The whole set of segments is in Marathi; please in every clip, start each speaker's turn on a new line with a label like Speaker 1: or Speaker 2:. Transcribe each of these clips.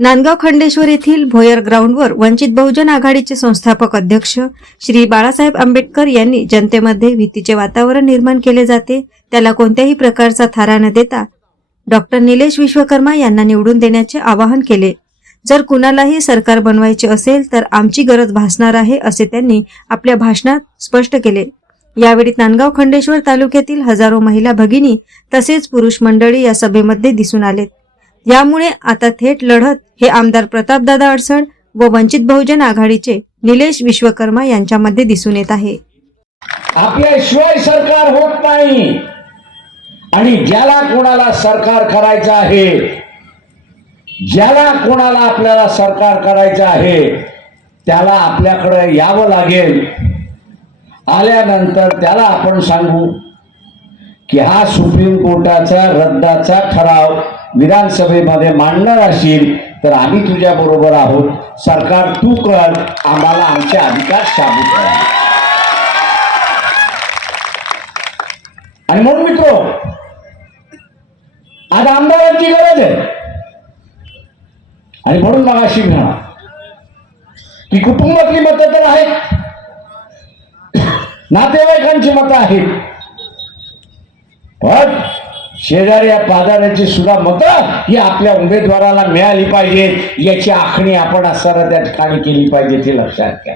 Speaker 1: नांदगाव खंडेश्वर येथील भोयर ग्राउंडवर वंचित बहुजन आघाडीचे संस्थापक अध्यक्ष श्री बाळासाहेब आंबेडकर यांनी जनतेमध्ये भीतीचे वातावरण निर्माण केले जाते त्याला कोणत्याही प्रकारचा थारा न देता डॉक्टर निलेश विश्वकर्मा यांना निवडून देण्याचे आवाहन केले जर कुणालाही सरकार बनवायचे असेल तर आमची गरज भासणार आहे असे त्यांनी आपल्या भाषणात स्पष्ट केले यावेळी नांदगाव खंडेश्वर तालुक्यातील हजारो महिला भगिनी तसेच पुरुष मंडळी या सभेमध्ये दिसून आलेत यामुळे आता थेट लढत हे आमदार प्रतापदादा अडसड व वंचित बहुजन आघाडीचे निलेश विश्वकर्मा यांच्यामध्ये दिसून येत आहे
Speaker 2: आपल्याशिवाय सरकार होत नाही आणि ज्याला कोणाला सरकार करायचं आहे ज्याला कोणाला आपल्याला सरकार करायचं आहे त्याला आपल्याकडे यावं लागेल आल्यानंतर त्याला आपण सांगू की हा सुप्रीम कोर्टाचा रद्दाचा ठराव विधानसभेमध्ये मांडणार असेल तर आम्ही तुझ्या बरोबर आहोत सरकार तू कर आम्हाला आमचे अधिकार साबू करा आणि म्हणून मित्र आज आमदारांची गरज आहे आणि म्हणून मग अशी म्हणा की कुटुंबातली मतं तर आहेत नातेवाईकांची मतं आहेत शेजार या पादाराची सुद्धा मतं ही आपल्या उमेदवाराला मिळाली पाहिजेत याची आखणी आपण असताना त्या ठिकाणी केली पाहिजे ती लक्षात घ्या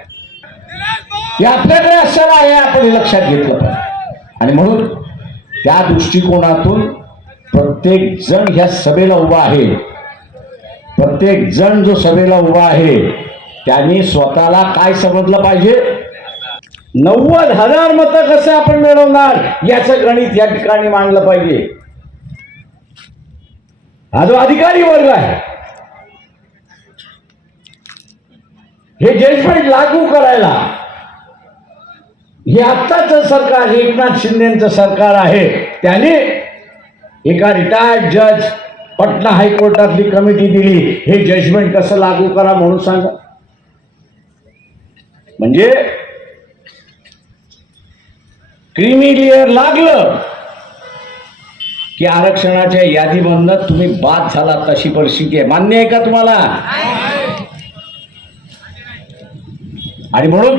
Speaker 2: हे आपल्याकडे असताना हे आपण लक्षात घेतलं पाहिजे आणि म्हणून त्या दृष्टिकोनातून प्रत्येक जण ह्या सभेला उभा आहे प्रत्येक जण जो सभेला उभा आहे त्यांनी स्वतःला काय समजलं पाहिजे नव्वद हजार मतं कसं आपण मिळवणार याचं गणित या ठिकाणी मांडलं पाहिजे हा जो अधिकारी वर्ग आहे हे जजमेंट लागू करायला हे आत्ताच सरकार एकनाथ शिंदेचं सरकार आहे त्याने एका रिटायर्ड जज पटना हायकोर्टातली कमिटी दिली हे जजमेंट कसं लागू करा म्हणून सांगा म्हणजे क्रिमिलियर लागलं की आरक्षणाच्या यादीमधनं तुम्ही बाद झाला तशी परिस्थिती आहे मान्य आहे का तुम्हाला आणि म्हणून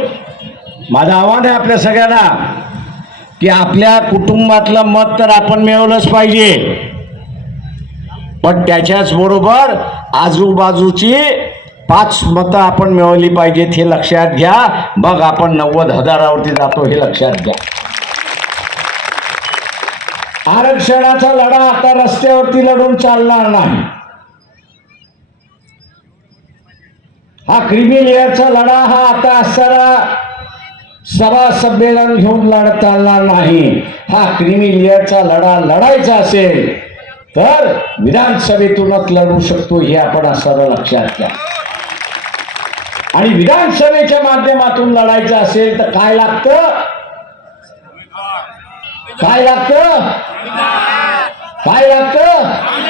Speaker 2: माझं आव्हान आहे आपल्या सगळ्यांना की आपल्या कुटुंबातलं मत तर आपण मिळवलंच पाहिजे पण त्याच्याच बरोबर आजूबाजूची पाच मतं आपण मिळवली पाहिजेत हे लक्षात घ्या मग आपण नव्वद हजारावरती जातो हे लक्षात घ्या आरक्षणाचा लढा आता रस्त्यावरती लढून चालणार नाही हा लेअरचा लढा हा आता असणारा सभा संमेलन घेऊन लढत चालणार नाही हा लेअरचा लढा लढायचा असेल तर विधानसभेतूनच लढू शकतो हे आपण असं लक्षात घ्या आणि विधानसभेच्या माध्यमातून लढायचं असेल तर काय लागतं काय लागतं बाय लागतं